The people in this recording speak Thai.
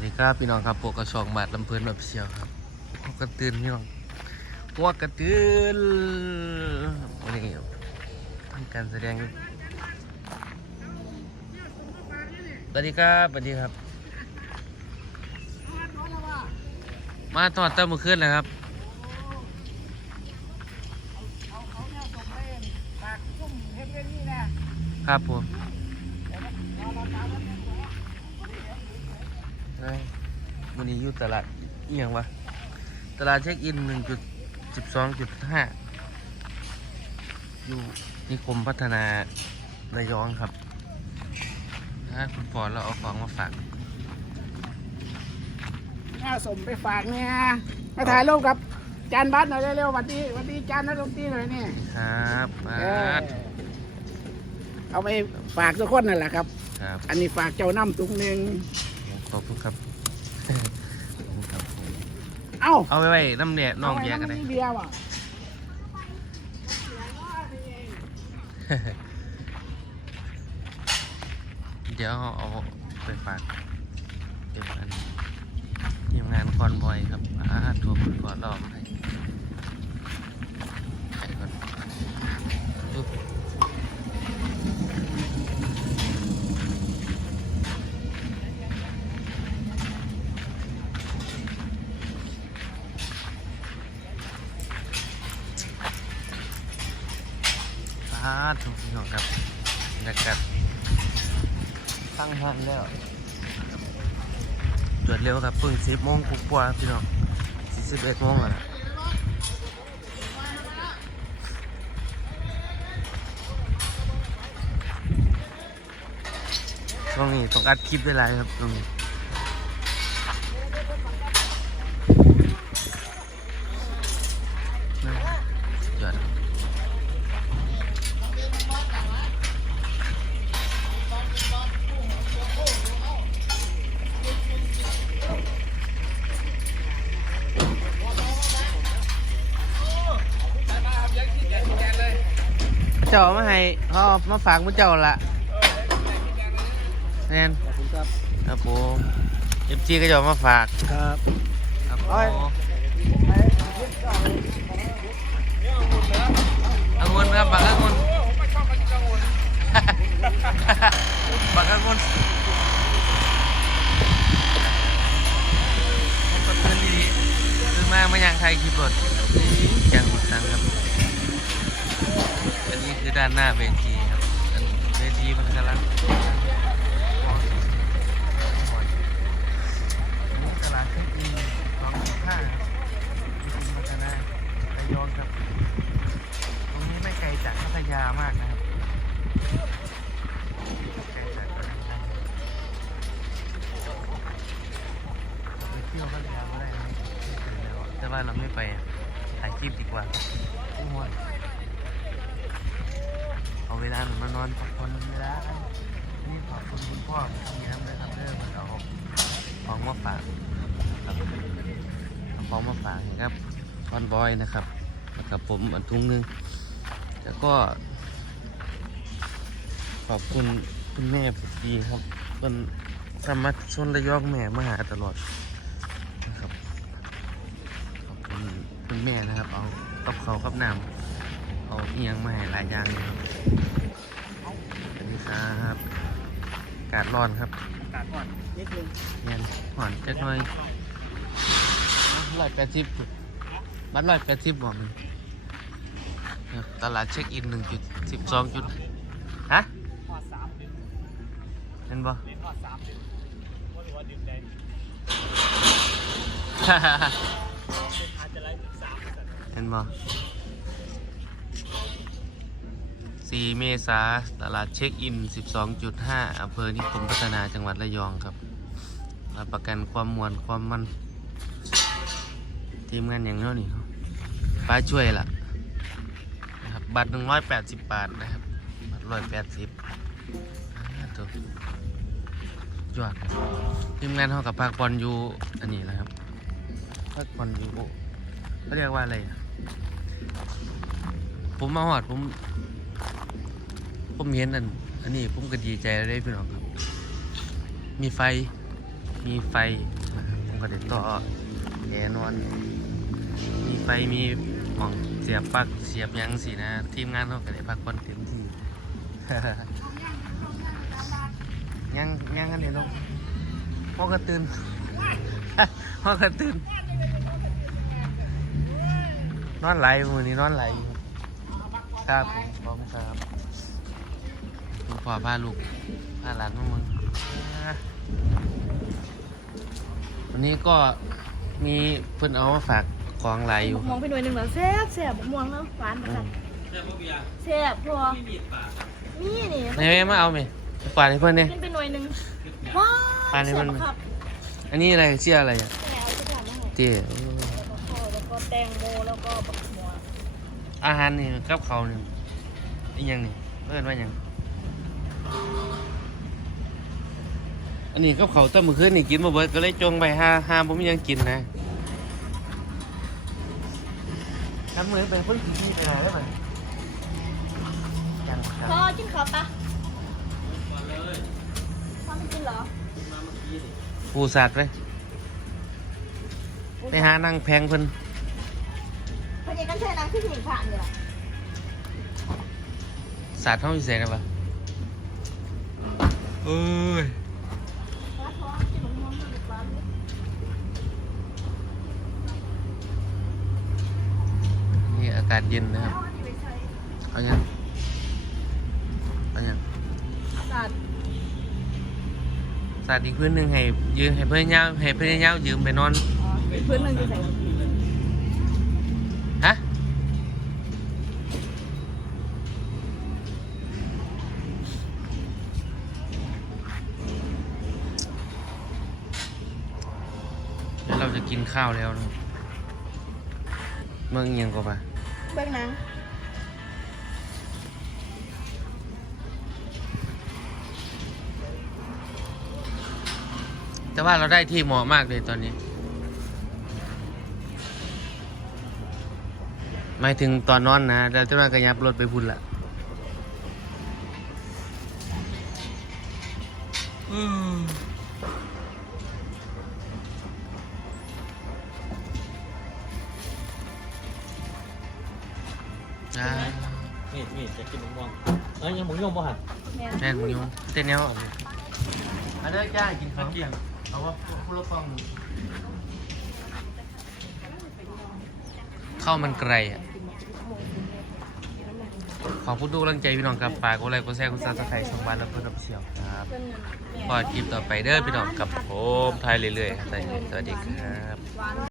วัสดีครับพี่น้องครับปกกระชองบาทลำเพลินแบบเชียวครับพวกกระตื่นพี่น้องพวกระตื่นวันนี้ทำการแสดงสวัสดีครับสวัสดีครับ มาตอดเต้ามือขึ้นเลยครับเอาเข เฮ้ยวันนี้อยู่ตลาดเอียงวะ ตลาดเช็คอินหนึ่งจุดสิบสองจุดห้าอยู่นิคมพัฒนาระยองครับนะคุณปอเราเอาของมาฝากเนี่ยส่งไปฝากเนี่ยมาถ่ายรูปกับจานบัสหน่อยเร็วๆหวัดดีหวัดดีจานนักดนตรีหน่อยนี่ครับมาเออเอาไปฝากทุกคนนั่นแหละครับ ครับ อันนี้ฝากเจ้าน้ำตุงหนึ่ง ขอบคุณครับ ขอบคุณครับ เอ้าเอาไว้ไว้น้ำเนี่ยน้องแยกกันเลเลยเบียร์ว่ะเดี๋ยวเอาไปฝากเป็นอันทีมงานคอนบอยครับอ่าทัวร์คุณก่อนรอบให้ให้ อาถูกพี่น้องครับบรรยากาศตั้งทันแล้วตรวจเร็วครับเพิ่งสิบโมงกว่าๆพี่น้องสิบเอ็ดโมงแล้วนะช่วงนี้ต้องอัดคลิปได้หลายครับตรงนี้ เจ้ามาให้เขาเอามาฝากมุเจ้าละแน่นขอบคุณครับครับผมเอฟจีก็จะเอามาฝากครับครับผโอ้ยมองุ่นครับบักองุ่นบักองุ่นให้กดเงินดีๆซื้อมาไม่ยังไทยคีย์บอร์ดยังหมดตังค์ครับอันนี้คือ ด้านหน้าเวทีครับอันเวทีมันกำลังตลาดเช็คอินสองห้าครับที่พัฒนาระยองครับ ตรงนี้ไม่ไกลจากพัทยามากนะครับไกลจากพัทยาไปเที่ยวพัทยาก็ได้นะไม่ไกลแล้วแต่ว่าเราไม่ไปถ่ายคลิปดีกว่าครับทุกคน เอาเวลาหนูมานอนพักผ่อนเวลานี่ขอบคุณคุณพ่อที่น้ำเลยครับเด้อมันเอาของมาฝากครับเอาของมาฝากนะครับคอนบอยนะครับกับผมอันทุ่งหนึงแล้วก็ ขอบคุณคุณแม่พุทธีครับเป็นสามารถชวนระยองแม่มาหาตลอดนะครับขอบคุณคุณแม่นะครับ เอากับเขาวกับน้ำเอาเอียงมาหลายอย่างเลยครับ สวัสดีครับอากาศร้อนครับอากาดก่อนนิดนึงเงียนห่อนจักหน่อยร้อยแปดสิบบัตรร้อยแปดสิบบอกมันตลาดเช็คอินหนึ่งจุดสิบสองจุดฮะพอดสามเห็นบ่เล่นพอดสามเดือนว่าหรือว่าดื่มได้อาจจะไล่สามเห็นบ่ เมษาตลาดเช็คอินสิบสองจุดห้าอำเภอนิคมพัฒนาจังหวัดระยองครับรับประกันความมวลความมัน ทีมงานอย่างเนี้นี่เนาะป้าช่วยล่ะนะครับบัตรหนึ่งร้อยแปดสิบบาทนะครับ บัตรร้อยแปดสิบตัวยอดทีมงานเขากับภาคบอลอยู่อันนี้แหละครับภาคบอลยูเขาเรียกว่าอะไร ผมมาหอดผม ผมเห็นอันอันนี้ผมก็ดีใจเลยพี่น้องครับ มีไฟ มีไฟนะครับผมก็เด็ดต่อแอร์นอน มีไฟมีหมองเสียบปลั๊กเสียบยังสินะ ทีมงานเขาก็ได้พักผ่อนเต็มที่ ยังยังกันเดี๋ยวลงพ่อกระตื่นพ่อกระตื่นนอนไหลมือนี้นอนไหลครับผมพร้อมครับ คุณพ่อพาลูกพาหลานมามึงอะวันนี้ก็มีเพิ่นเอามาฝากของไหลายอยู่มองไปหน่วยหนึ่งแล้วแซ่บแซ่บม่วงเนาะหวานประกันแซ่บพอนี่นี่ไหนแม่มาเอาไหมฝากให้เพื่อนเนี่ยขึ้นไปหน่วยหนึ่งว้าปลาในมันแซ่บครับอันนี้อะไรเชื่ออะไรอะแซ่บทุกอย่างนะเจ๊แล้วก็ข้าวแล้วก็แตงโมแล้วก็บักหมวอาหารนี่กับเขาวนี่อีหยังนี่เพื่อนว่าหยัง อันนี้กับเขาวตั้งเมื่อคืนนี่กินมาเบิดก็เลยจงไปห้าห้ามผมยังกินนะทำเหมือนเป็นคนกินที่ไปไหนได้ไหมยังครับพอกินข้าวปะพอไม่กินเหรอปูสัตว์เลยไปหานั่งแพงเพิ่นพอดีกันใช่นางที่หญิงผ่านอยู่ละสัตว์เขาอยู่เสียกันปะ เอ้ยนี่อากาศเย็นนะครับเอาอันนี้ไปใช้เอายังเอายังสัตว์สัตว์อีกพื้นหนึ่งให้ยืมให้เพื่อนเยาให้เพื่อนเยายืมไปนอนอ๋อพื้นหนึ่งจะใส่ ข้าวแล้วนะเมืองเอียงกว่าปะเบื้องหนังแต่ว่าเราได้ที่เหมาะมากเลยตอนนี้หมายถึงตอนนอนนะแต่เจ้าหน้ากระยับรถไปพุ่นละอืม อ่ามีดมีดจะกินมะม่วงเอ้ยยังมึงยงบ่หันแม่นแม่นมึงอยูเต้นแนวออกเลยอันเด้อจ้ากินข้าวเกี่ยงเอาว่าผู้ละฟองข้าวมันไกลอะขอบคุณทุกกำลังใจพี่น้องครับฝากกดไลค์กดแชร์กดซับสไครต์ช่องบ้านแล้วเพื่อนรับเชียวครับเพิ่นเงินแม่พอคลิปต่อไปเด้อพี่น้องกับผมถ่ายเรื่อยๆครับสวัสดีครับหวาน